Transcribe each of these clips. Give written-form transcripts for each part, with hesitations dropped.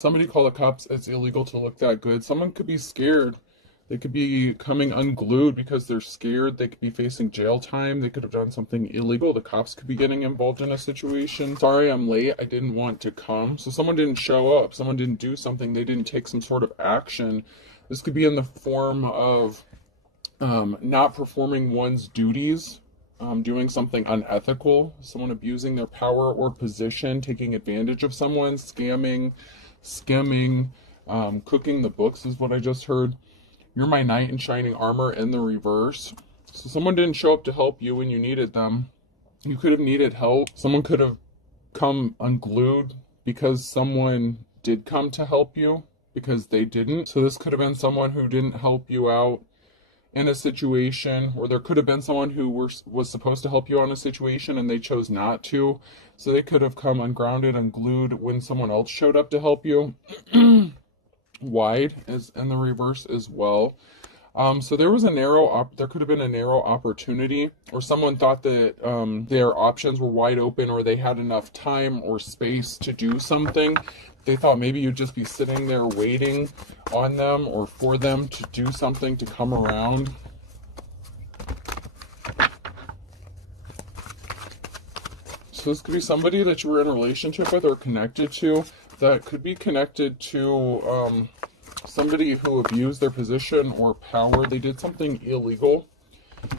Somebody call the cops. It's illegal to look that good. Someone could be scared. They could be coming unglued because they're scared. They could be facing jail time. They could have done something illegal. The cops could be getting involved in a situation. Sorry, I'm late. I didn't want to come. So someone didn't show up. Someone didn't do something. They didn't take some sort of action. This could be in the form of not performing one's duties, doing something unethical, someone abusing their power or position, taking advantage of someone, scamming, skimming, cooking the books is what I just heard. You're my knight in shining armor in the reverse. So someone didn't show up to help you when you needed them. You could have needed help. Someone could have come unglued because someone did come to help you because they didn't. So this could have been someone who didn't help you out in a situation, or there could have been someone who was supposed to help you on a situation and they chose not to. So they could have come ungrounded, unglued when someone else showed up to help you. Wide is in the reverse as well. So there was there could have been a narrow opportunity, or someone thought that their options were wide open, or they had enough time or space to do something. They thought maybe you'd just be sitting there waiting on them or for them to do something, to come around. So this could be somebody that you were in a relationship with or connected to, that could be connected to somebody who abused their position or power. They did something illegal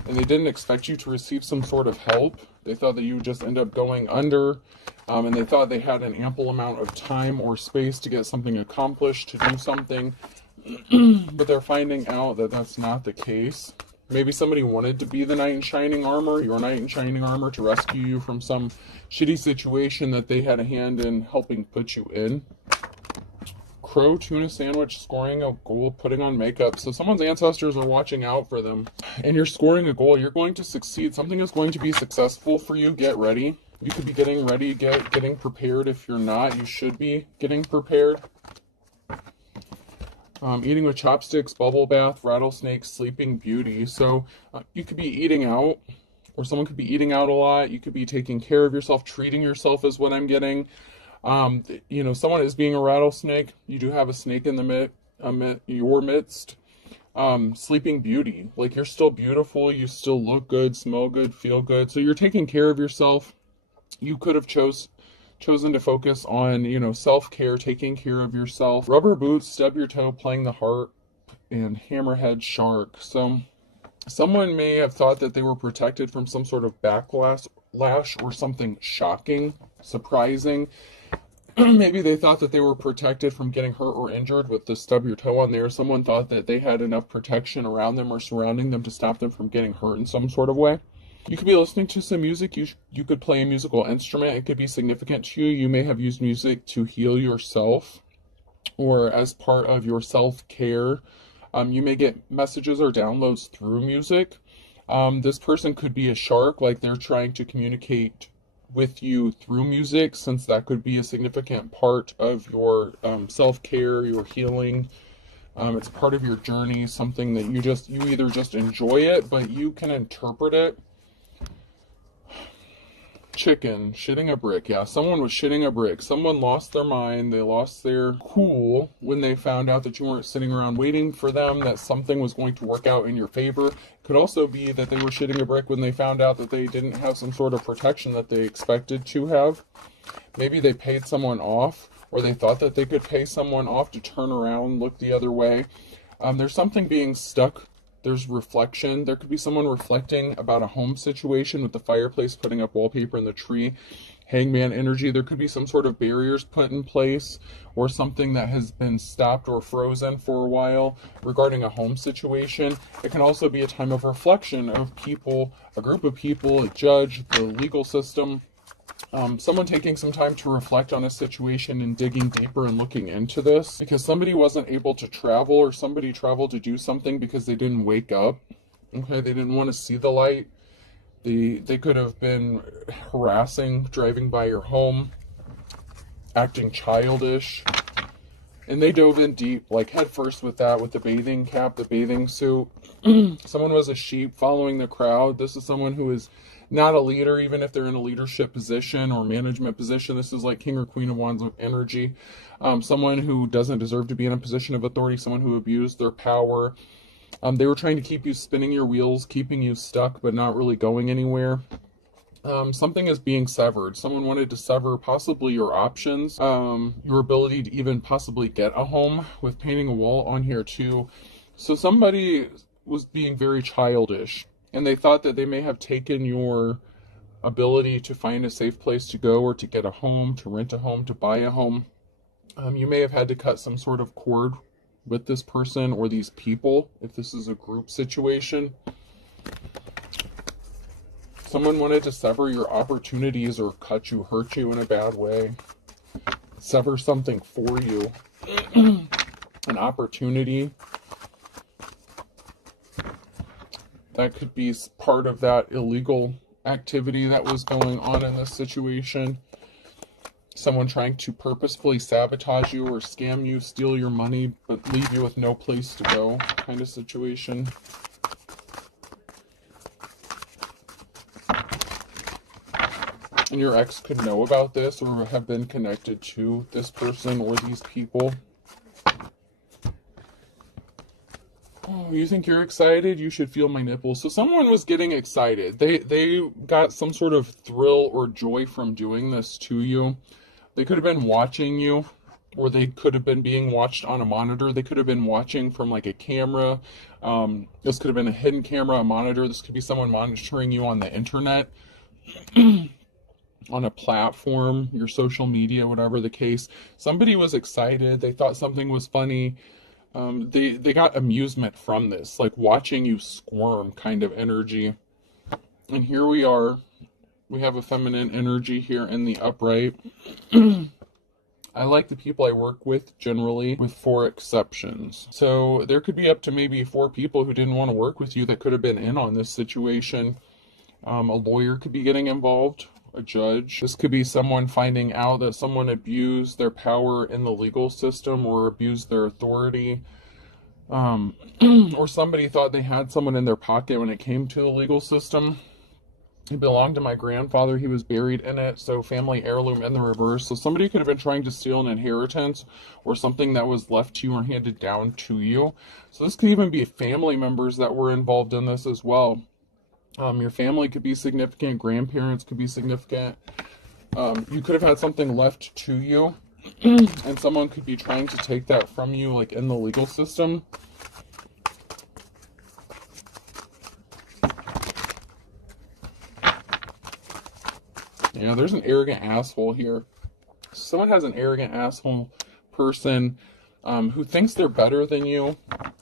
and they didn't expect you to receive some sort of help. They thought that you would just end up going under, and they thought they had an ample amount of time or space to get something accomplished, to do something, but they're finding out that that's not the case. Maybe somebody wanted to be the knight in shining armor, your knight in shining armor, to rescue you from some shitty situation that they had a hand in helping put you in. Crow, tuna sandwich, scoring a goal, putting on makeup. So someone's ancestors are watching out for them. And you're scoring a goal. You're going to succeed. Something is going to be successful for you. Get ready. You could be getting ready, getting prepared. If you're not, you should be getting prepared. Eating with chopsticks, bubble bath, rattlesnake, sleeping beauty. So you could be eating out, or someone could be eating out a lot. You could be taking care of yourself, treating yourself is what I'm getting. Someone is being a rattlesnake. You do have a snake in your midst. Sleeping beauty, like you're still beautiful, you still look good, smell good, feel good. So you're taking care of yourself. You could have chosen to focus on, self-care, taking care of yourself. Rubber boots, stub your toe, playing the harp, and hammerhead shark. So someone may have thought that they were protected from some sort of backlash or something shocking, surprising. Maybe they thought that they were protected from getting hurt or injured with the stub your toe on there. Someone thought that they had enough protection around them or surrounding them to stop them from getting hurt in some sort of way. You could be listening to some music. You could play a musical instrument. It could be significant to you. You may have used music to heal yourself or as part of your self-care. You may get messages or downloads through music. This person could be a shark, like they're trying to communicate with you through music, since that could be a significant part of your self-care, your healing. It's part of your journey, something that you either just enjoy it, but you can interpret it. Chicken, shitting a brick. Yeah, someone was shitting a brick. Someone lost their mind. They lost their cool when they found out that you weren't sitting around waiting for them, that something was going to work out in your favor. It could also be that they were shitting a brick when they found out that they didn't have some sort of protection that they expected to have. Maybe they paid someone off, or they thought that they could pay someone off to turn around, look the other way. There's something being stuck. There's reflection. There could be someone reflecting about a home situation with the fireplace, putting up wallpaper in the tree. Hangman energy. There could be some sort of barriers put in place, or something that has been stopped or frozen for a while regarding a home situation. It can also be a time of reflection of people, a group of people, a judge, the legal system. Someone taking some time to reflect on a situation and digging deeper and looking into this, because somebody wasn't able to travel, or somebody traveled to do something because they didn't wake up. Okay, they didn't want to see the light. They could have been harassing, driving by your home, acting childish, and they dove in deep, like head first with that, with the bathing cap, the bathing suit. Someone was a sheep following the crowd. This is someone who is not a leader, even if they're in a leadership position or management position. This is like King or Queen of Wands energy. Someone who doesn't deserve to be in a position of authority, someone who abused their power. They were trying to keep you spinning your wheels, keeping you stuck, but not really going anywhere. Something is being severed. Someone wanted to sever possibly your options, your ability to even possibly get a home, with painting a wall on here too. So somebody was being very childish, and they thought that they may have taken your ability to find a safe place to go, or to get a home, to rent a home, to buy a home. You may have had to cut some sort of cord with this person or these people, if this is a group situation. Someone wanted to sever your opportunities, or cut you, hurt you in a bad way. Sever something for you. An opportunity. That could be part of that illegal activity that was going on in this situation. Someone trying to purposefully sabotage you or scam you, steal your money, but leave you with no place to go, kind of situation. And your ex could know about this, or have been connected to this person or these people. Oh, you think you're excited? You should feel my nipples. So someone was getting excited. They got some sort of thrill or joy from doing this to you. They could have been watching you, or they could have been being watched on a monitor. They could have been watching from like a camera. This could have been a hidden camera, a monitor. This could be someone monitoring you on the internet. On a platform, your social media, whatever the case. Somebody was excited. They thought something was funny. They got amusement from this, like watching you squirm kind of energy. And here we are. We have a feminine energy here in the upright. I like the people I work with generally, with 4 exceptions. So there could be up to maybe 4 people who didn't want to work with you that could have been in on this situation. A lawyer could be getting involved. A judge. This could be someone finding out that someone abused their power in the legal system, or abused their authority. Or somebody thought they had someone in their pocket when it came to the legal system. It belonged to my grandfather. He was buried in it. So family heirloom in the reverse. So somebody could have been trying to steal an inheritance, or something that was left to you or handed down to you. So this could even be family members that were involved in this as well. Your family could be significant. Grandparents could be significant. You could have had something left to you, and someone could be trying to take that from you, like in the legal system. Yeah, there's an arrogant asshole here. Someone has an arrogant asshole person who thinks they're better than you,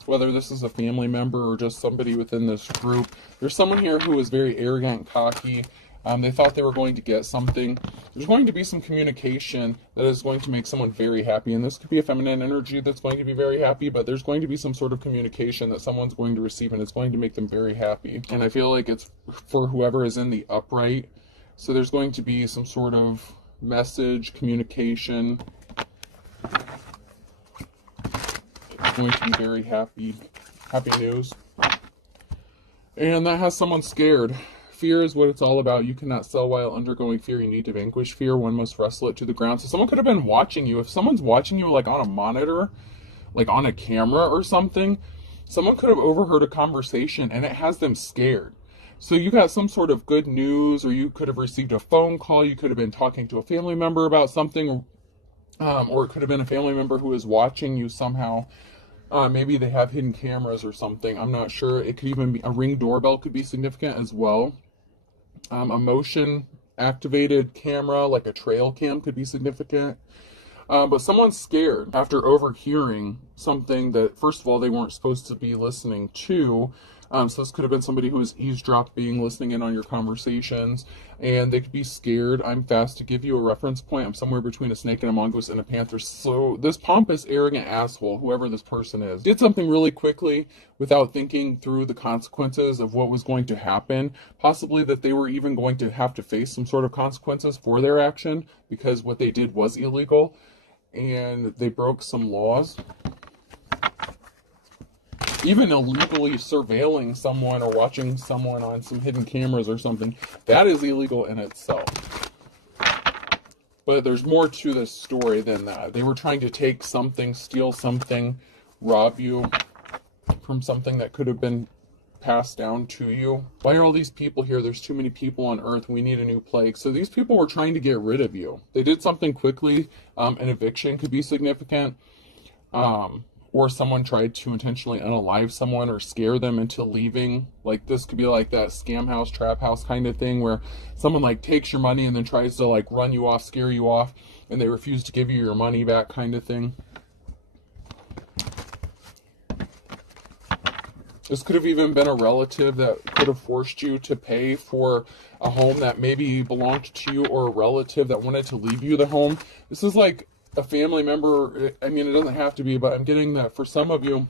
whether this is a family member or just somebody within this group. There's someone here who is very arrogant and cocky. They thought they were going to get something. There's going to be some communication that is going to make someone very happy. And this could be a feminine energy that's going to be very happy, but there's going to be some sort of communication that someone's going to receive, and it's going to make them very happy. And I feel like it's for whoever is in the upright. So there's going to be some sort of message, communication. It's going to be very happy news. And that has someone scared. Fear is what it's all about. You cannot sell while undergoing fear. You need to vanquish fear. One must wrestle it to the ground. So someone could have been watching you. If someone's watching you like on a monitor, like on a camera or something, someone could have overheard a conversation and it has them scared. So you got some sort of good news, or you could have received a phone call. You could have been talking to a family member about something, or it could have been a family member who is watching you somehow. Maybe they have hidden cameras or something. I'm not sure. It could even be a Ring doorbell could be significant as well. A motion activated camera, like a trail cam, could be significant. But someone's scared after overhearing something that, first of all, they weren't supposed to be listening to. So this could have been somebody who was eavesdropping, listening in on your conversations, and they could be scared. I'm fast to give you a reference point. I'm somewhere between a snake and a mongoose and a panther. So this pompous, arrogant asshole, whoever this person is, did something really quickly without thinking through the consequences of what was going to happen. Possibly that they were even going to have to face some sort of consequences for their action, because what they did was illegal and they broke some laws. even illegally surveilling someone or watching someone on some hidden cameras or something, that is illegal in itself. But there's more to this story than that. They were trying to take something, steal something, rob you from something that could have been passed down to you. Why are all these people here? There's too many people on Earth. We need a new plague. So these people were trying to get rid of you. They did something quickly. An eviction could be significant. Or someone tried to intentionally unalive someone or scare them into leaving. Like, this could be like that scam house, trap house kind of thing where someone like takes your money and then tries to like run you off, scare you off, and they refuse to give you your money back kind of thing. This could have even been a relative that could have forced you to pay for a home that maybe belonged to you, or a relative that wanted to leave you the home. This is like a family member. I mean, it doesn't have to be, but I'm getting that for some of you,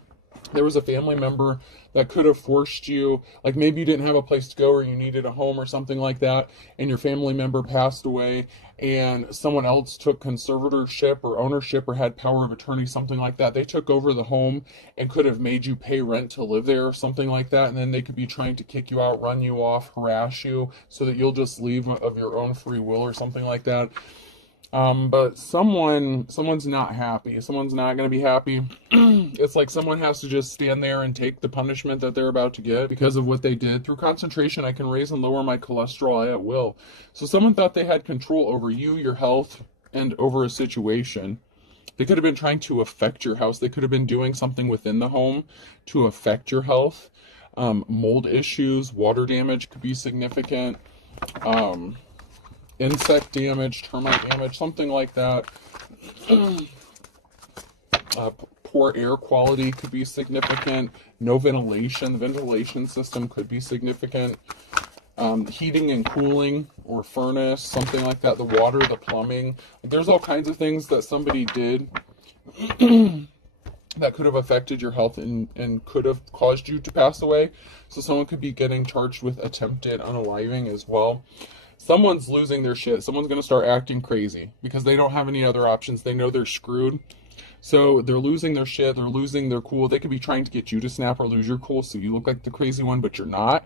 there was a family member that could have forced you, like maybe you didn't have a place to go or you needed a home or something like that, and your family member passed away and someone else took conservatorship or ownership or had power of attorney, something like that. They took over the home and could have made you pay rent to live there or something like that, and then they could be trying to kick you out, run you off, harass you so that you'll just leave of your own free will or something like that. But someone's not happy. Someone's not going to be happy. It's like someone has to just stand there and take the punishment that they're about to get because of what they did. Through concentration, I can raise and lower my cholesterol at will. So someone thought they had control over you, your health, and over a situation. They could have been trying to affect your house. They could have been doing something within the home to affect your health. Mold issues, water damage could be significant. Insect damage, termite damage, something like that. Poor air quality could be significant. No ventilation. The ventilation system could be significant. Heating and cooling or furnace, something like that. The water, the plumbing. There's all kinds of things that somebody did that could have affected your health and could have caused you to pass away. So someone could be getting charged with attempted unaliving as well. Someone's losing their shit. Someone's going to start acting crazy because they don't have any other options. They know they're screwed. So they're losing their shit. They're losing their cool. They could be trying to get you to snap or lose your cool so you look like the crazy one, but you're not.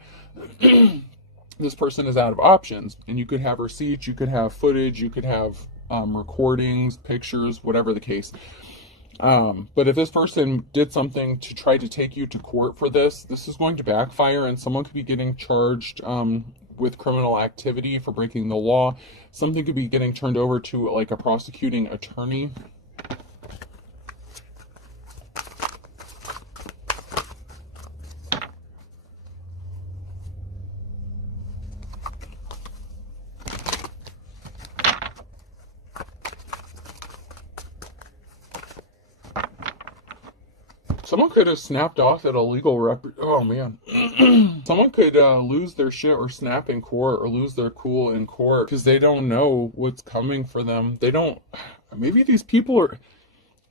This person is out of options. And you could have receipts. You could have footage. You could have recordings, pictures, whatever the case. But if this person did something to try to take you to court for this, this is going to backfire, and someone could be getting charged with criminal activity for breaking the law. Something could be getting turned over to like a prosecuting attorney. Someone could have snapped off at a legal oh man. Someone could lose their shit or snap in court or lose their cool in court because they don't know what's coming for them. They don't, maybe these people are,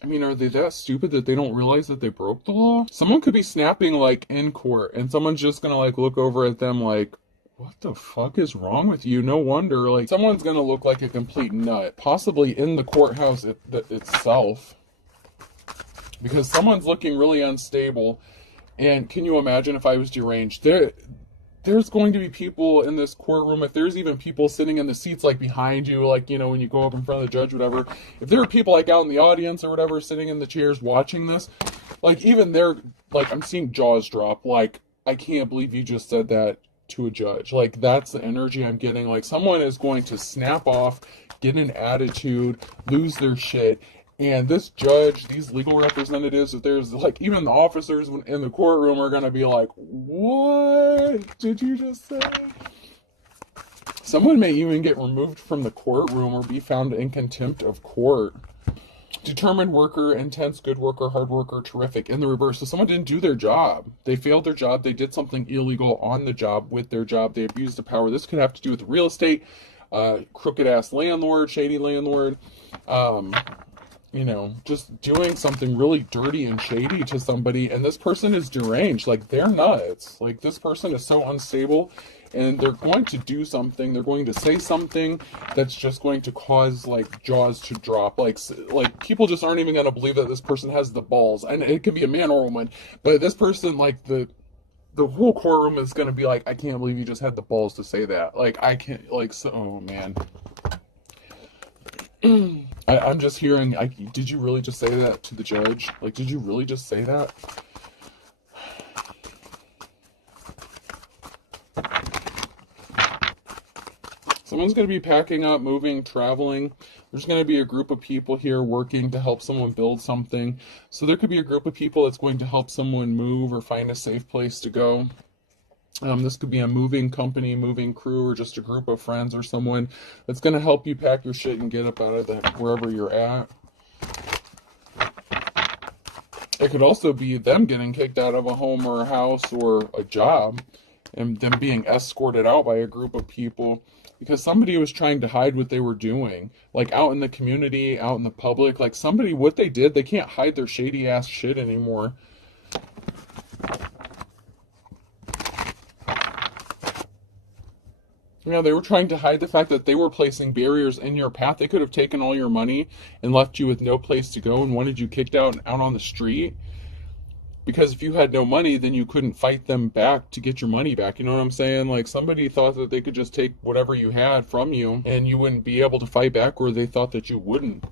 I mean, are they that stupid that they don't realize that they broke the law? Someone could be snapping like in court and someone's just gonna like look over at them like, what the fuck is wrong with you? No wonder, like someone's gonna look like a complete nut, possibly in the courthouse itself. Because someone's looking really unstable. And can you imagine if I was deranged? There's going to be people in this courtroom, if there's even people sitting in the seats like behind you, like, you know, when you go up in front of the judge, whatever. If there are people like out in the audience or whatever, sitting in the chairs watching this, like even they're, like I'm seeing jaws drop. Like, I can't believe you just said that to a judge. Like, that's the energy I'm getting. Like, someone is going to snap off, get an attitude, lose their shit. And this judge, these legal representatives, if there's like even the officers in the courtroom are going to be like, what did you just say? Someone may even get removed from the courtroom or be found in contempt of court. Determined worker, intense, good worker, hard worker, terrific. In the reverse, so someone didn't do their job. They failed their job. They did something illegal on the job with their job. They abused the power. This could have to do with real estate, crooked ass landlord, shady landlord, you know, just doing something really dirty and shady to somebody, and this person is deranged. Like, they're nuts. Like, this person is so unstable, and they're going to do something, they're going to say something that's just going to cause like jaws to drop. Like people just aren't even going to believe that this person has the balls. And it could be a man or a woman, but this person, like the whole courtroom is going to be like, I can't believe you just had the balls to say that. Like, I can't, like, so, oh man. I'm just hearing, did you really just say that to the judge? Like, did you really just say that? Someone's going to be packing up, moving, traveling. There's going to be a group of people here working to help someone build something. So there could be a group of people that's going to help someone move or find a safe place to go. This could be a moving company, moving crew, or just a group of friends or someone that's going to help you pack your shit and get up out of wherever you're at. It could also be them getting kicked out of a home or a house or a job and them being escorted out by a group of people because somebody was trying to hide what they were doing. Like out in the community, out in the public, like somebody, what they did, they can't hide their shady ass shit anymore. You know, they were trying to hide the fact that they were placing barriers in your path. They could have taken all your money and left you with no place to go and wanted you kicked out on the street. Because if you had no money, then you couldn't fight them back to get your money back. You know what I'm saying? Like somebody thought that they could just take whatever you had from you and you wouldn't be able to fight back, or they thought that you wouldn't.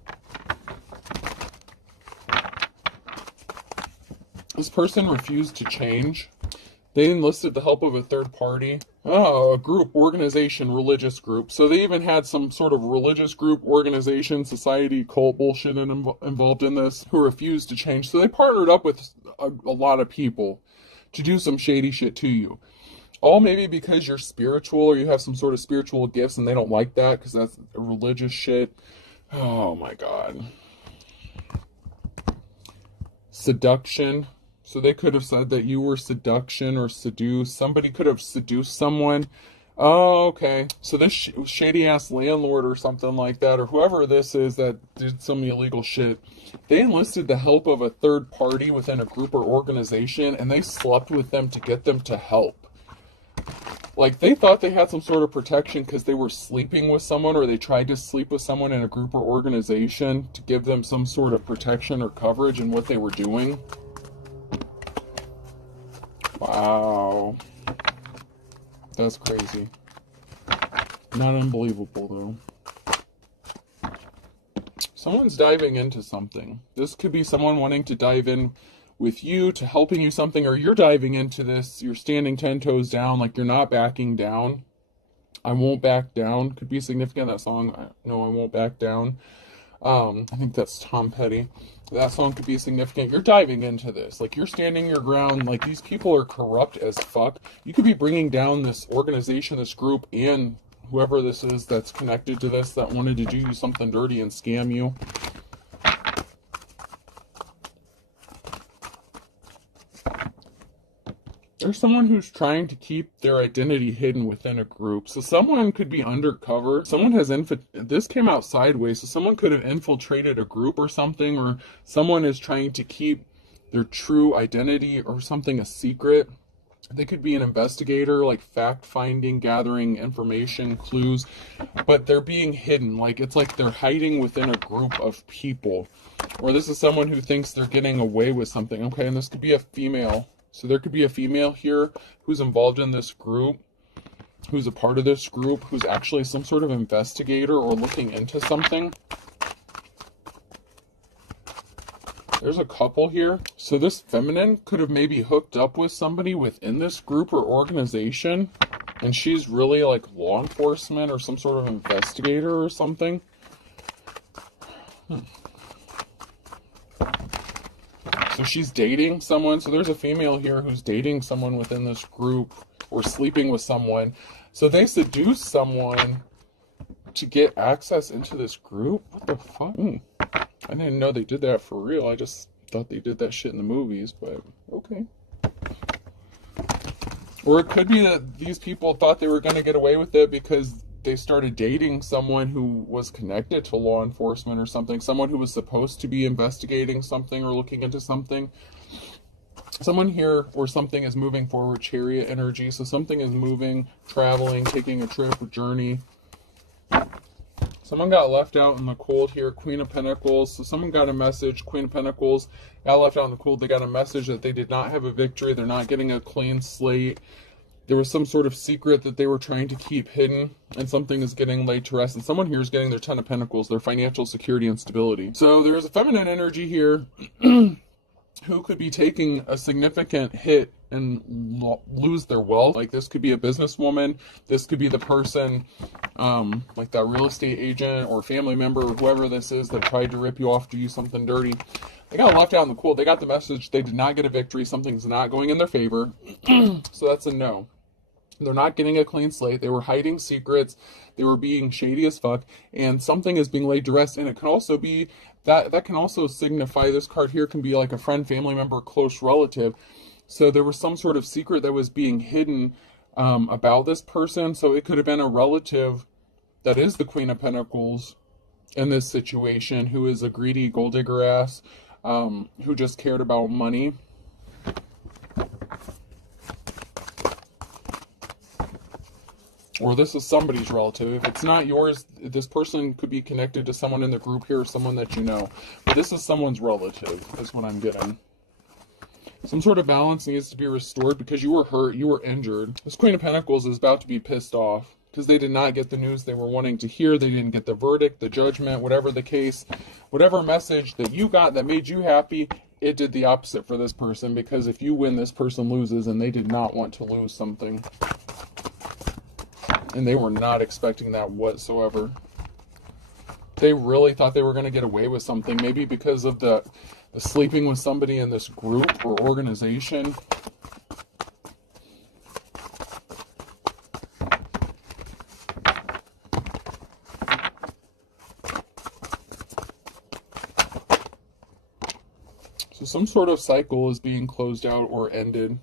This person refused to change. They enlisted the help of a third party. Oh, a group, organization, religious group. So they even had some sort of religious group, organization, society, cult bullshit involved in this who refused to change. So they partnered up with a lot of people to do some shady shit to you. All maybe because you're spiritual or you have some sort of spiritual gifts and they don't like that because that's religious shit. Oh my God. Seduction. So they could have said that you were seduction or seduce. Somebody could have seduced someone. Oh, okay. So this shady ass landlord or something like that, or whoever this is that did some illegal shit, they enlisted the help of a third party within a group or organization, and they slept with them to get them to help. Like they thought they had some sort of protection because they were sleeping with someone, or they tried to sleep with someone in a group or organization to give them some sort of protection or coverage in what they were doing. Wow. That's crazy. Not unbelievable, though. Someone's diving into something. This could be someone wanting to dive in with you, to helping you something, or you're diving into this. You're standing 10 toes down, like you're not backing down. I won't back down. Could be significant, that song. No, I won't back down. I think that's Tom Petty. That song could be significant. You're diving into this. Like, you're standing your ground. Like, these people are corrupt as fuck. You could be bringing down this organization, this group, and whoever this is that's connected to this that wanted to do you something dirty and scam you. There's someone who's trying to keep their identity hidden within a group. So someone could be undercover. Someone has this came out sideways. So someone could have infiltrated a group or something, or someone is trying to keep their true identity or something a secret. They could be an investigator, like fact-finding, gathering information, clues, but they're being hidden. Like, it's like they're hiding within a group of people. Or this is someone who thinks they're getting away with something. Okay, and this could be a female. So there could be a female here who's involved in this group, who's a part of this group, who's actually some sort of investigator or looking into something. There's a couple here. So this feminine could have maybe hooked up with somebody within this group or organization, and she's really like law enforcement or some sort of investigator or something. So she's dating someone. So there's a female here who's dating someone within this group or sleeping with someone. So they seduce someone to get access into this group. What the fuck? I didn't know they did that for real. I just thought they did that shit in the movies, but okay. Or it could be that these people thought they were going to get away with it because they started dating someone who was connected to law enforcement or something, someone who was supposed to be investigating something or looking into something. Someone here or something is moving forward, Chariot energy. So something is moving, traveling, taking a trip, a journey. Someone got left out in the cold here, Queen of Pentacles. So someone got a message, Queen of Pentacles, got left out in the cold. They got a message that they did not have a victory. They're not getting a clean slate. There was some sort of secret that they were trying to keep hidden, and something is getting laid to rest. And someone here is getting their Ten of Pentacles, their financial security and stability. So there's a feminine energy here who could be taking a significant hit and lose their wealth. Like this could be a businesswoman. This could be the person, like that real estate agent or family member or whoever this is that tried to rip you off, do you something dirty. They got left out in the cold. They got the message. They did not get a victory. Something's not going in their favor. So that's a no. They're not getting a clean slate. They were hiding secrets. They were being shady as fuck. And something is being laid to rest. And it can also be, that can also signify, this card here can be like a friend, family member, close relative. So there was some sort of secret that was being hidden about this person. So it could have been a relative that is the Queen of Pentacles in this situation, who is a greedy gold digger ass, who just cared about money. Or this is somebody's relative. If it's not yours, this person could be connected to someone in the group here, or someone that you know. But this is someone's relative, is what I'm getting. Some sort of balance needs to be restored because you were hurt, you were injured. This Queen of Pentacles is about to be pissed off because they did not get the news they were wanting to hear. They didn't get the verdict, the judgment, whatever the case. Whatever message that you got that made you happy, it did the opposite for this person, because if you win, this person loses, and they did not want to lose something. And they were not expecting that whatsoever. They really thought they were going to get away with something, maybe because of the sleeping with somebody in this group or organization. So some sort of cycle is being closed out or ended.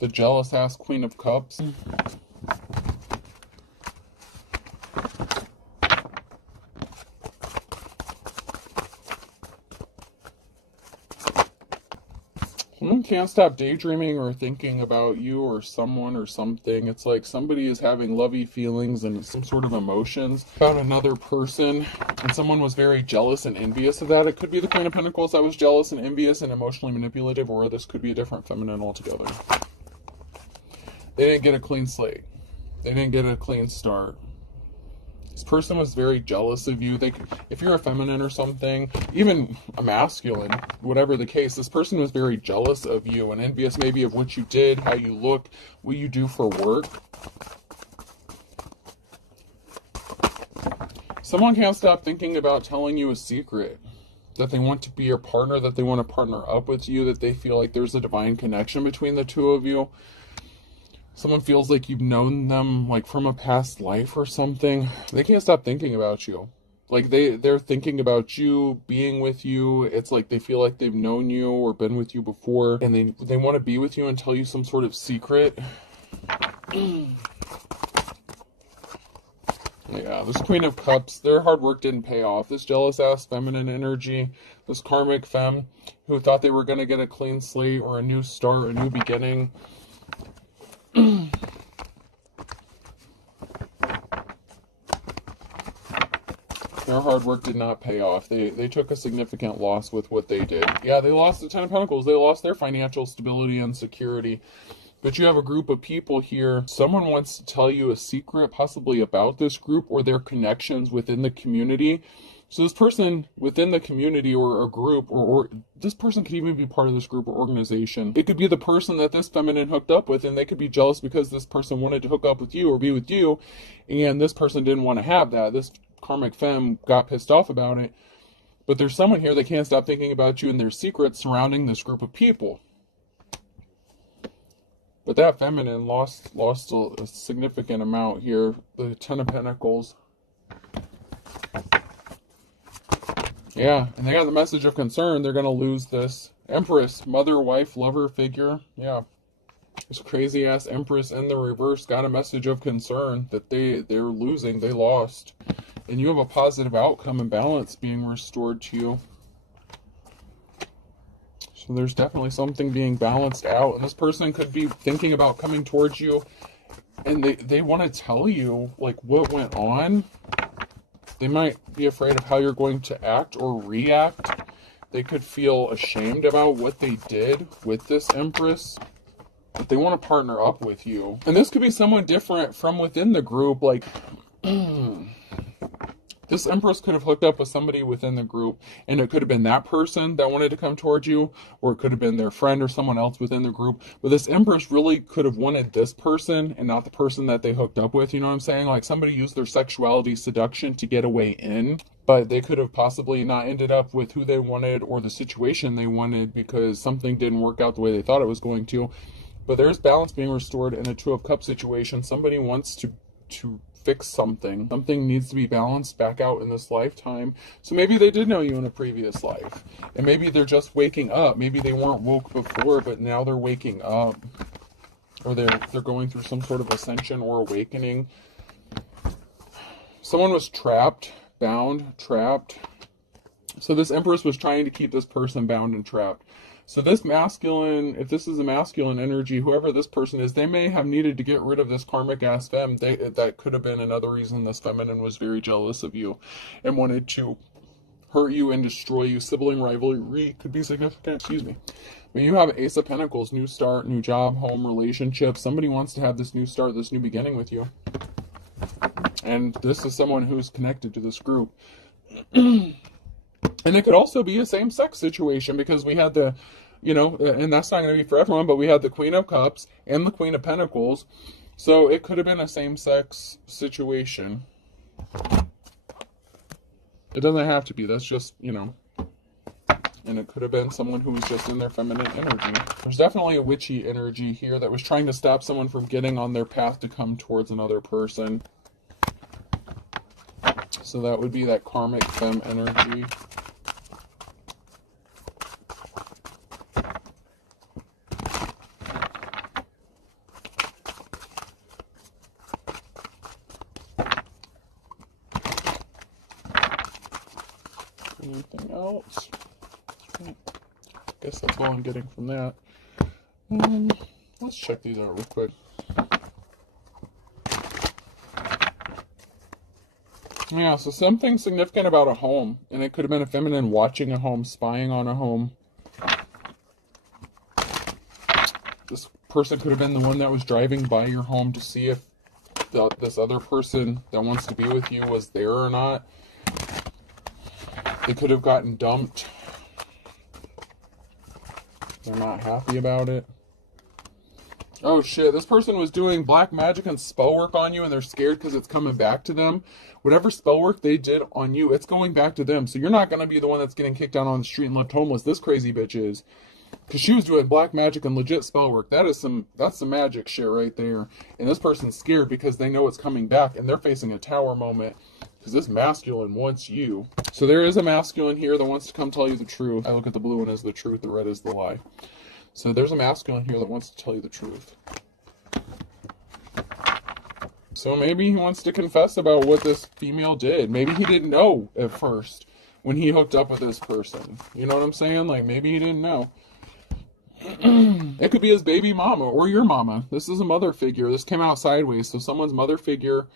The jealous ass Queen of Cups. Someone can't stop daydreaming or thinking about you or someone or something. It's like somebody is having lovey feelings and some sort of emotions about another person, and someone was very jealous and envious of that. It could be the Queen of Pentacles that was jealous and envious and emotionally manipulative, or this could be a different feminine altogether. They didn't get a clean slate. They didn't get a clean start. This person was very jealous of you. If you're a feminine or something, even a masculine, whatever the case, this person was very jealous of you and envious maybe of what you did, how you look, what you do for work. Someone can't stop thinking about telling you a secret, that they want to be your partner, that they want to partner up with you, that they feel like there's a divine connection between the two of you. Someone feels like you've known them like from a past life or something. They can't stop thinking about you. Like they're thinking about you, being with you. It's like they feel like they've known you or been with you before, and they want to be with you and tell you some sort of secret. Yeah, this Queen of Cups, their hard work didn't pay off. This jealous ass feminine energy, this karmic femme who thought they were going to get a clean slate or a new start, a new beginning. Their hard work did not pay off. They took a significant loss with what they did. Yeah, they lost the Ten of Pentacles. They lost their financial stability and security. But you have a group of people here. Someone wants to tell you a secret, possibly about this group or their connections within the community. So this person within the community or a group, or this person could even be part of this group or organization. It could be the person that this feminine hooked up with, and they could be jealous because this person wanted to hook up with you or be with you, and this person didn't want to have that. This karmic femme got pissed off about it. But there's someone here that can't stop thinking about you and their secrets surrounding this group of people. But that feminine lost a significant amount here. The Ten of Pentacles. Yeah, and they got the message of concern. They're going to lose this Empress, mother, wife, lover figure. Yeah. This crazy ass Empress in the reverse got a message of concern that they're losing. They lost. And you have a positive outcome and balance being restored to you. So there's definitely something being balanced out. And this person could be thinking about coming towards you, and they want to tell you, like, what went on. They might be afraid of how you're going to act or react. They could feel ashamed about what they did with this Empress. But they want to partner up with you. And this could be someone different from within the group. Like, this Empress could have hooked up with somebody within the group, and it could have been that person that wanted to come towards you, or it could have been their friend or someone else within the group. But this Empress really could have wanted this person and not the person that they hooked up with. You know what I'm saying? Like, somebody used their sexuality seduction to get a way in, but they could have possibly not ended up with who they wanted or the situation they wanted because something didn't work out the way they thought it was going to. But there's balance being restored in a Two of Cups situation. Somebody wants to fix something. Something needs to be balanced back out in this lifetime. So maybe they did know you in a previous life. And maybe they're just waking up. Maybe they weren't woke before, but now they're waking up. Or they're going through some sort of ascension or awakening. Someone was trapped, bound, trapped. So this Empress was trying to keep this person bound and trapped. So this masculine, if this is a masculine energy, whoever this person is, they may have needed to get rid of this karmic ass femme. That could have been another reason this feminine was very jealous of you and wanted to hurt you and destroy you. Sibling rivalry could be significant, excuse me. But you have Ace of Pentacles, new start, new job, home, relationship. Somebody wants to have this new start, this new beginning with you. And this is someone who's connected to this group. And it could also be a same-sex situation, because we had the, you know, and that's not going to be for everyone, but we had the Queen of Cups and the Queen of Pentacles. So it could have been a same-sex situation. It doesn't have to be. That's just, you know. And it could have been someone who was just in their feminine energy. There's definitely a witchy energy here that was trying to stop someone from getting on their path to come towards another person. So that would be that karmic femme energy. Anything else? I guess that's all I'm getting from that. Let's check these out real quick. Yeah, so something significant about a home. And it could have been a feminine watching a home, spying on a home. This person could have been the one that was driving by your home to see if this other person that wants to be with you was there or not. They could have gotten dumped. They're not happy about it. Oh shit, this person was doing black magic and spell work on you, and they're scared because it's coming back to them. Whatever spell work they did on you, it's going back to them. So you're not going to be the one that's getting kicked out on the street and left homeless. This crazy bitch is. Because she was doing black magic and legit spell work. That's some magic shit right there. And this person's scared because they know it's coming back, and they're facing a tower moment. Because this masculine wants you. So there is a masculine here that wants to come tell you the truth. I look at the blue one as the truth, the red is the lie. So there's a masculine here that wants to tell you the truth. So maybe he wants to confess about what this female did. Maybe he didn't know at first when he hooked up with this person. You know what I'm saying? Like, maybe he didn't know. It could be his baby mama or your mama. This is a mother figure. This came out sideways. So someone's mother figure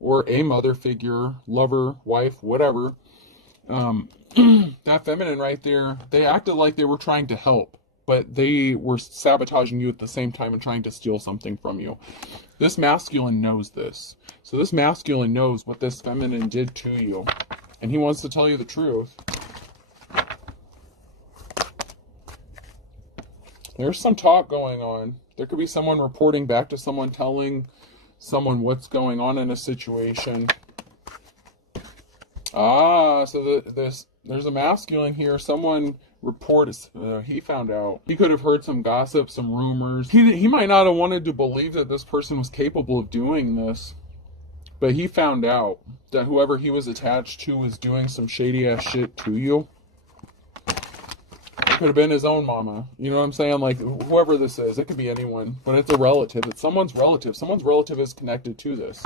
or a mother figure, lover, wife, whatever. That feminine right there, they acted like they were trying to help, but they were sabotaging you at the same time and trying to steal something from you. This masculine knows this. So this masculine knows what this feminine did to you. And he wants to tell you the truth. There's some talk going on. There could be someone reporting back to someone, telling someone what's going on in a situation. So there's a masculine here. Someone reports, he found out. He could have heard some gossip, some rumors. He might not have wanted to believe that this person was capable of doing this, but he found out that whoever he was attached to was doing some shady ass shit to you. It could have been his own mama. You know what I'm saying? Like, whoever this is, it could be anyone, but it's a relative. It's someone's relative. Someone's relative is connected to this.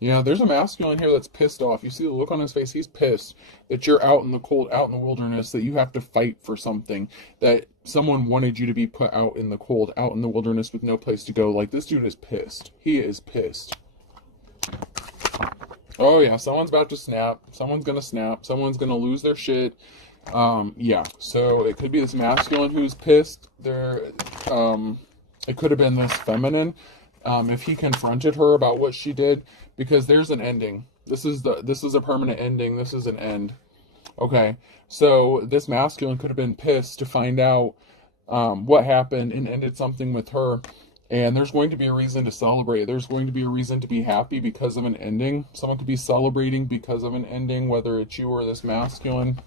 Yeah, there's a masculine here that's pissed off. You see the look on his face. He's pissed that you're out in the cold, out in the wilderness, that you have to fight for something, that someone wanted you to be put out in the cold, out in the wilderness with no place to go. Like, this dude is pissed. He is pissed. Oh, yeah, someone's about to snap. Someone's going to snap. Someone's going to lose their shit. Yeah, so it could be this masculine who's pissed. It could have been this feminine. If he confronted her about what she did, because there's an ending. This is a permanent ending. This is an end. Okay, so this masculine could have been pissed to find out what happened and ended something with her. And there's going to be a reason to celebrate. There's going to be a reason to be happy because of an ending. Someone could be celebrating because of an ending, whether it's you or this masculine.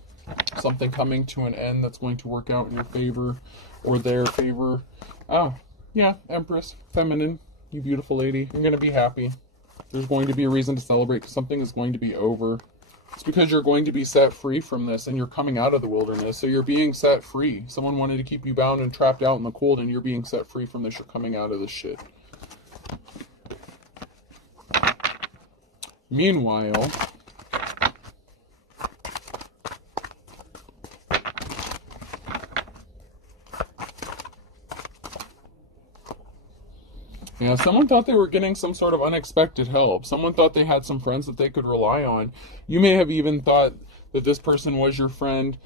Something coming to an end that's going to work out in your favor or their favor. Oh, yeah, Empress, feminine, you beautiful lady. You're going to be happy. There's going to be a reason to celebrate because something is going to be over. It's because you're going to be set free from this and you're coming out of the wilderness. So you're being set free. Someone wanted to keep you bound and trapped out in the cold and you're being set free from this. You're coming out of this shit. Meanwhile, yeah, someone thought they were getting some sort of unexpected help. Someone thought they had some friends that they could rely on. You may have even thought that this person was your friend,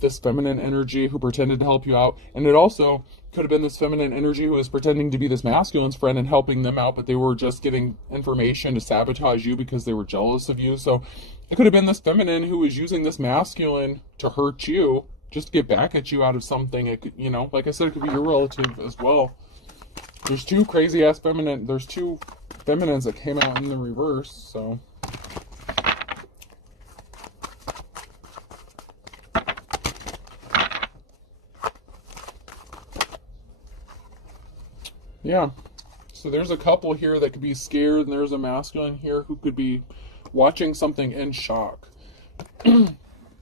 this feminine energy who pretended to help you out. And it also could have been this feminine energy who was pretending to be this masculine's friend and helping them out, but they were just getting information to sabotage you because they were jealous of you. So it could have been this feminine who was using this masculine to hurt you, just to get back at you out of something. It could, you know, like I said, it could be your relative as well. There's two crazy ass feminine. There's two feminines that came out in the reverse. So yeah. So there's a couple here that could be scared, and there's a masculine here who could be watching something in shock.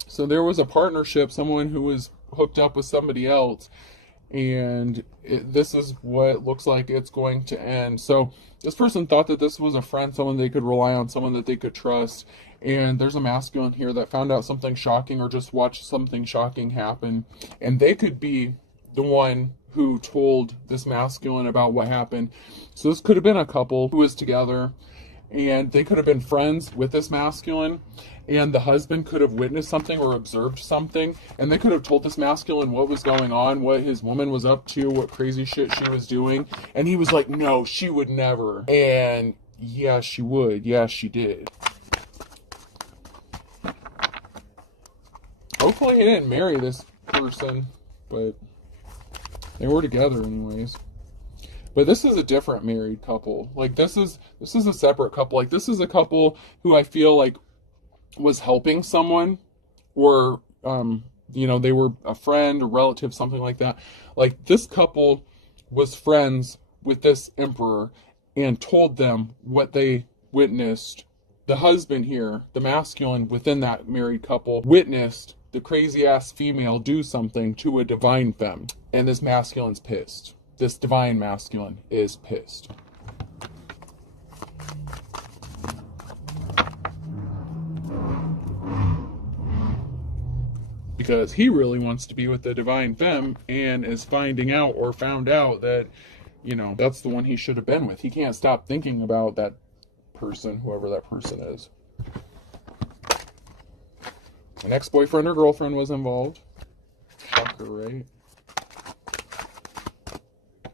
So there was a partnership, someone who was hooked up with somebody else. And this is what looks like it's going to end. So this person thought that this was a friend, someone they could rely on, someone that they could trust. And there's a masculine here that found out something shocking or just watched something shocking happen. And they could be the one who told this masculine about what happened. So this could have been a couple who was together. And they could have been friends with this masculine, and the husband could have witnessed something or observed something, and they could have told this masculine what was going on, what his woman was up to, what crazy shit she was doing, and he was like, no, she would never. And yeah, she would. Yeah, she did. Hopefully he didn't marry this person, but they were together anyways. But this is a different married couple. Like, this is a separate couple. Like, this is a couple who I feel like was helping someone, or you know, they were a friend, a relative, something like that. Like, this couple was friends with this emperor and told them what they witnessed. The husband here, the masculine within that married couple, witnessed the crazy ass female do something to a divine femme, and this masculine's pissed. This divine masculine is pissed. Because he really wants to be with the divine femme and is finding out or found out that, you know, that's the one he should have been with. He can't stop thinking about that person, whoever that person is. An ex-boyfriend or girlfriend was involved. Shocker, right?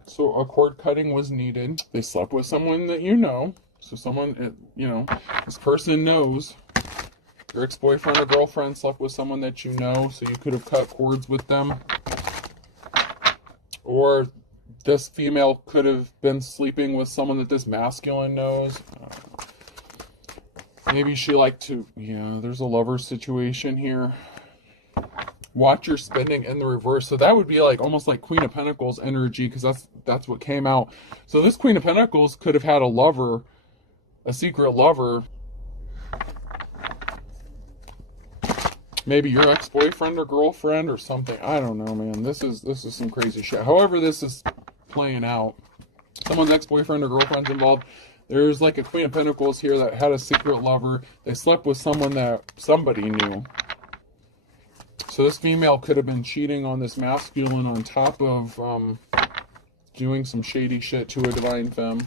So a cord cutting was needed. They slept with someone that you know. So someone, you know, this person knows. Your ex-boyfriend or girlfriend slept with someone that you know, so you could have cut cords with them. Or this female could have been sleeping with someone that this masculine knows. Maybe she liked to, yeah, there's a lover situation here. Watch your spending in the reverse. So that would be like almost like Queen of Pentacles energy, because that's what came out. So this Queen of Pentacles could have had a lover, a secret lover. Maybe your ex-boyfriend or girlfriend or something. I don't know, man. This is some crazy shit. However this is playing out, someone's ex-boyfriend or girlfriend's involved. There's like a Queen of Pentacles here that had a secret lover. They slept with someone that somebody knew. So this female could have been cheating on this masculine on top of doing some shady shit to a divine femme.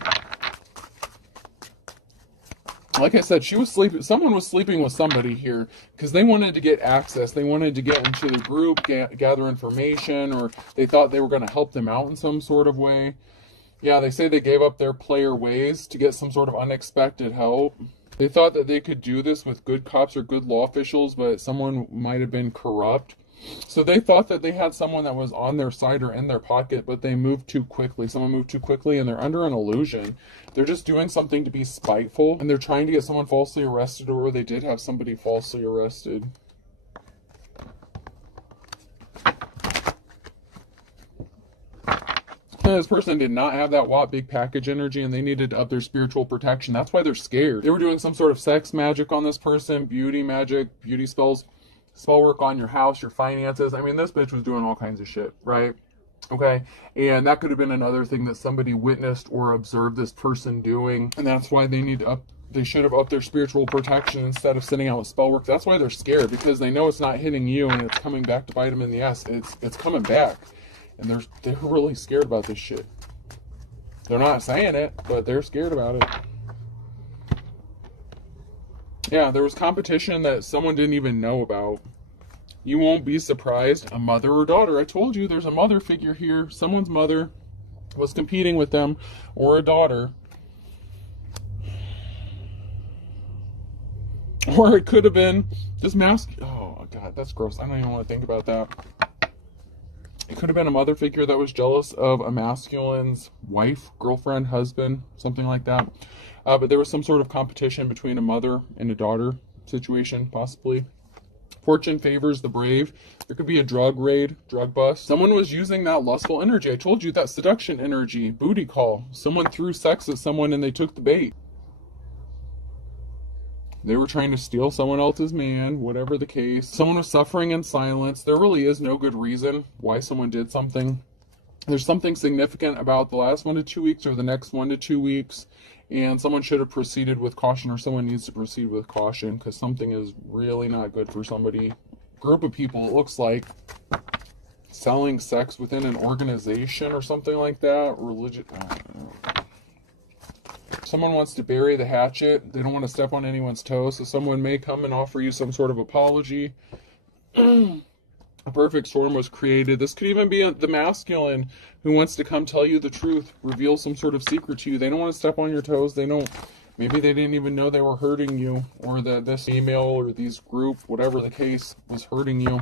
Like I said, she was sleeping. Someone was sleeping with somebody here because they wanted to get access. They wanted to get into the group, gather information, or they thought they were going to help them out in some sort of way. Yeah, they say they gave up their player ways to get some sort of unexpected help. They thought that they could do this with good cops or good law officials, but someone might have been corrupt. So they thought that they had someone that was on their side or in their pocket, but they moved too quickly. Someone moved too quickly, and they're under an illusion. They're just doing something to be spiteful, and they're trying to get someone falsely arrested, or they did have somebody falsely arrested. This person did not have that WAP big package energy, and they needed to up their spiritual protection. That's why they're scared. They were doing some sort of sex magic on this person, beauty magic, beauty spells, spell work on your house, your finances. I mean, this bitch was doing all kinds of shit, right? Okay, and that could have been another thing that somebody witnessed or observed this person doing, and that's why they need to up. They should have upped their spiritual protection instead of sitting out with spell work. That's why they're scared, because they know it's not hitting you and it's coming back to bite them in the ass. It's coming back. And they're really scared about this shit. They're not saying it, but they're scared about it. Yeah, there was competition that someone didn't even know about. You won't be surprised. A mother or daughter. I told you there's a mother figure here. Someone's mother was competing with them, or a daughter. Or it could have been this mask. Oh, God, that's gross. I don't even want to think about that. It could have been a mother figure that was jealous of a masculine's wife, girlfriend, husband, something like that. But there was some sort of competition between a mother and a daughter situation, possibly. Fortune favors the brave. There could be a drug raid, drug bust. Someone was using that lustful energy. I told you, that seduction energy, booty call. Someone threw sex at someone and they took the bait. They were trying to steal someone else's man, whatever the case. Someone was suffering in silence. There really is no good reason why someone did something. There's something significant about the last 1 to 2 weeks or the next 1 to 2 weeks, and someone should have proceeded with caution, or someone needs to proceed with caution, because something is really not good for somebody. Group of people, it looks like, selling sex within an organization or something like that. Religion. I don't know. Someone wants to bury the hatchet. They don't want to step on anyone's toes, so someone may come and offer you some sort of apology. A perfect storm was created. This could even be the masculine who wants to come tell you the truth, reveal some sort of secret to you. They don't want to step on your toes. Maybe they didn't even know they were hurting you, or that this female or these group, whatever the case, was hurting you.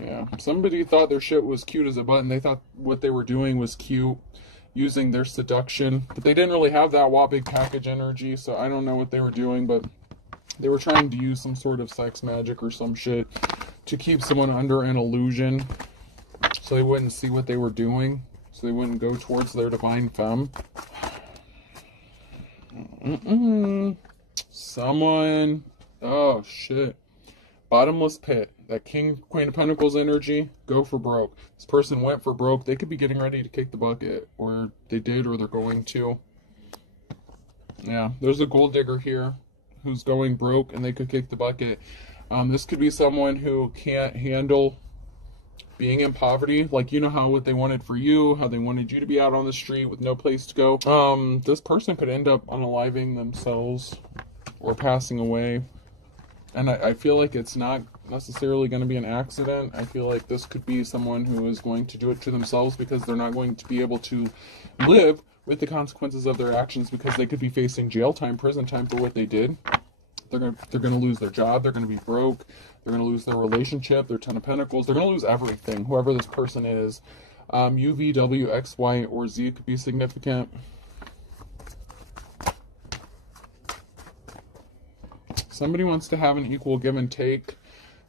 Yeah, somebody thought their shit was cute as a button. They thought what they were doing was cute, using their seduction, but they didn't really have that big package energy, so I don't know what they were doing, but they were trying to use some sort of sex magic or some shit to keep someone under an illusion, so they wouldn't see what they were doing, so they wouldn't go towards their divine femme. Someone, oh shit, bottomless pit. That Queen of Pentacles energy, go for broke. This person went for broke. They could be getting ready to kick the bucket, or they did, or they're going to. Yeah, there's a gold digger here who's going broke, and they could kick the bucket. This could be someone who can't handle being in poverty. Like, you know how what they wanted for you, how they wanted you to be out on the street with no place to go. This person could end up unaliving themselves or passing away. And I feel like it's not necessarily going to be an accident. I feel like this could be someone who is going to do it to themselves, because they're not going to be able to live with the consequences of their actions, because they could be facing jail time, prison time for what they did. They're going to lose their job. They're going to be broke. They're going to lose their relationship, their 10 of Pentacles. They're going to lose everything, whoever this person is. U, V, W, X, Y, or Z could be significant. Somebody wants to have an equal give and take.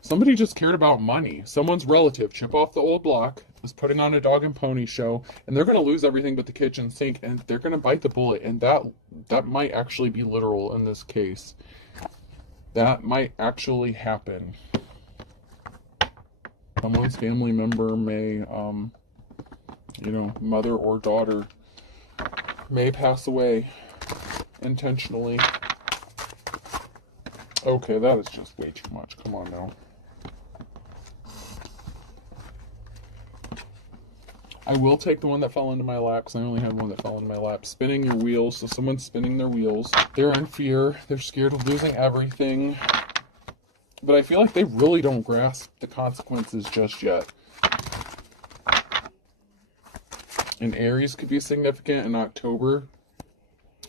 Somebody just cared about money. Someone's relative, chip off the old block, is putting on a dog and pony show, and they're going to lose everything but the kitchen sink, and they're going to bite the bullet, and that might actually be literal in this case. That might actually happen. Someone's family member may, mother or daughter, may pass away intentionally. Okay, that is just way too much. Come on now. I will take the one that fell into my lap because I only have one that fell into my lap. Spinning your wheels. So someone's spinning their wheels. They're in fear. They're scared of losing everything. But I feel like they really don't grasp the consequences just yet. An Aries could be significant in October.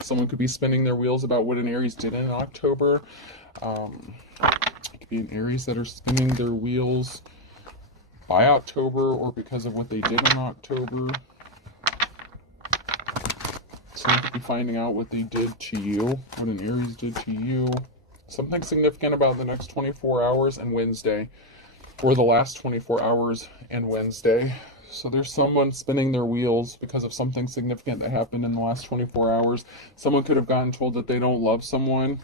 Someone could be spinning their wheels about what an Aries did in October. It could be an Aries that are spinning their wheels by October or because of what they did in October. Someone could be finding out what they did to you, what an Aries did to you. Something significant about the next 24 hours and Wednesday, or the last 24 hours and Wednesday. So there's someone spinning their wheels because of something significant that happened in the last 24 hours. Someone could have gotten told that they don't love someone.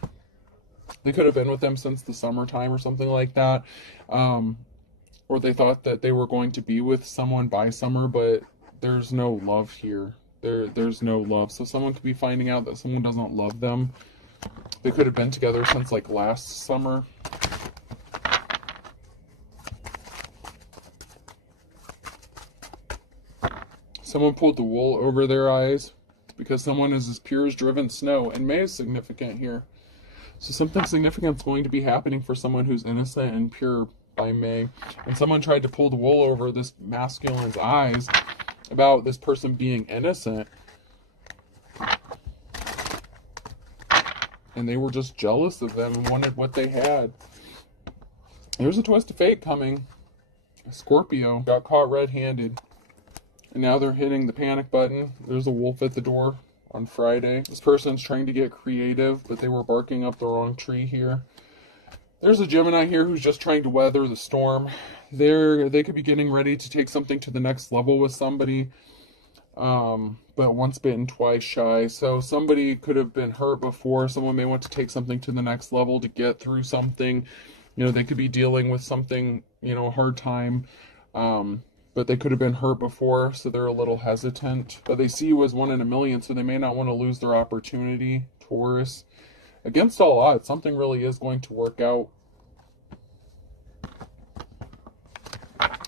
They could have been with them since the summertime or something like that. Or they thought that they were going to be with someone by summer, but there's no love here. There's no love. So someone could be finding out that someone doesn't love them. They could have been together since like last summer. Someone pulled the wool over their eyes because someone is as pure as driven snow, and May is significant here. So something significant is going to be happening for someone who's innocent and pure by May. And someone tried to pull the wool over this masculine's eyes about this person being innocent. And they were just jealous of them and wanted what they had. There's a twist of fate coming. Scorpio got caught red-handed. And now they're hitting the panic button. There's a wolf at the door on Friday. This person's trying to get creative, but they were barking up the wrong tree here. There's a Gemini here who's just trying to weather the storm. They could be getting ready to take something to the next level with somebody. But once bitten, twice shy. So somebody could have been hurt before. Someone may want to take something to the next level to get through something. You know, they could be dealing with something, you know, a hard time. But they could have been hurt before, so they're a little hesitant. But they see you as 1 in a million, so they may not want to lose their opportunity, Taurus. Against all odds, something really is going to work out.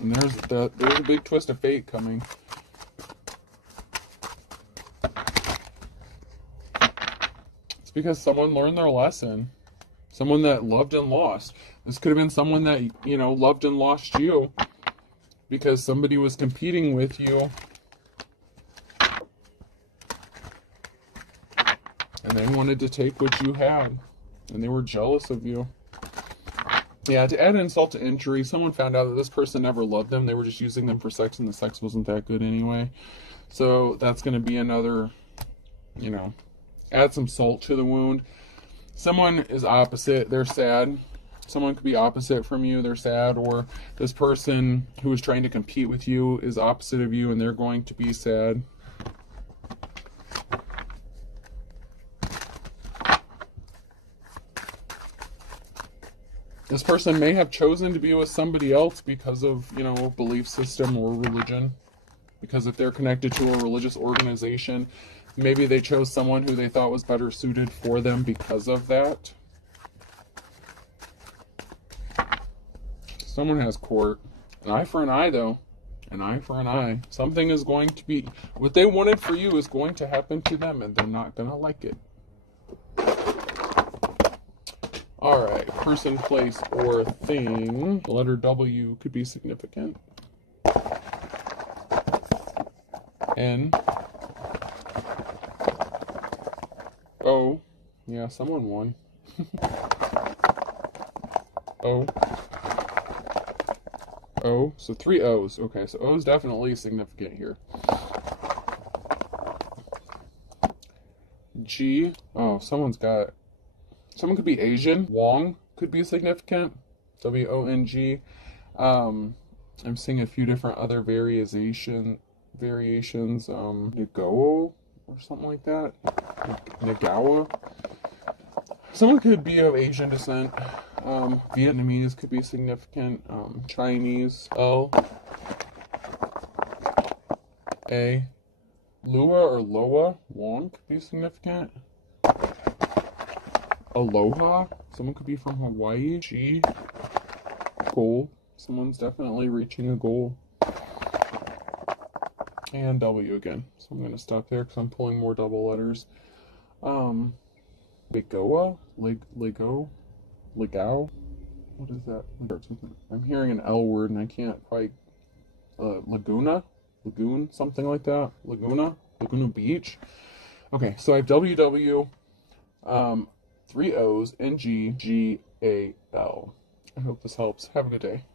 And there's a big twist of fate coming. It's because someone learned their lesson. Someone that loved and lost. This could have been someone that, you know, loved and lost you because somebody was competing with you. And they wanted to take what you had. And they were jealous of you. Yeah, to add insult to injury, someone found out that this person never loved them. They were just using them for sex, and the sex wasn't that good anyway. So that's going to be another, you know, add some salt to the wound. Someone is opposite. They're sad. Someone could be opposite from you. They're sad. Or this person who is trying to compete with you is opposite of you, and they're going to be sad. This person may have chosen to be with somebody else because of, you know, belief system or religion. Because if they're connected to a religious organization, maybe they chose someone who they thought was better suited for them because of that. Someone has court. An eye for an eye, though. An eye for an eye. Something is going to be... What they wanted for you is going to happen to them, and they're not going to like it. Alright, person, place, or thing. The letter W could be significant. N. O. Yeah, someone won. O. O. So 3 O's. Okay, so O is definitely significant here. G. Oh, someone could be Asian. Wong could be significant. W-O-N-G. I'm seeing a few different other variations. Nagao or something like that. Nagawa. Someone could be of Asian descent. Vietnamese could be significant. Chinese. L. A. Lua or Loa, Wong could be significant. Aloha, someone could be from Hawaii. G, goal, someone's definitely reaching a goal. And W again, so I'm going to stop there because I'm pulling more double letters. Legoa, Legao, what is that? I'm hearing an L word and I can't quite, Lagoon, something like that. Laguna Beach. Okay, so I have WW, 3 O's, and G, GAL. I hope this helps. Have a good day.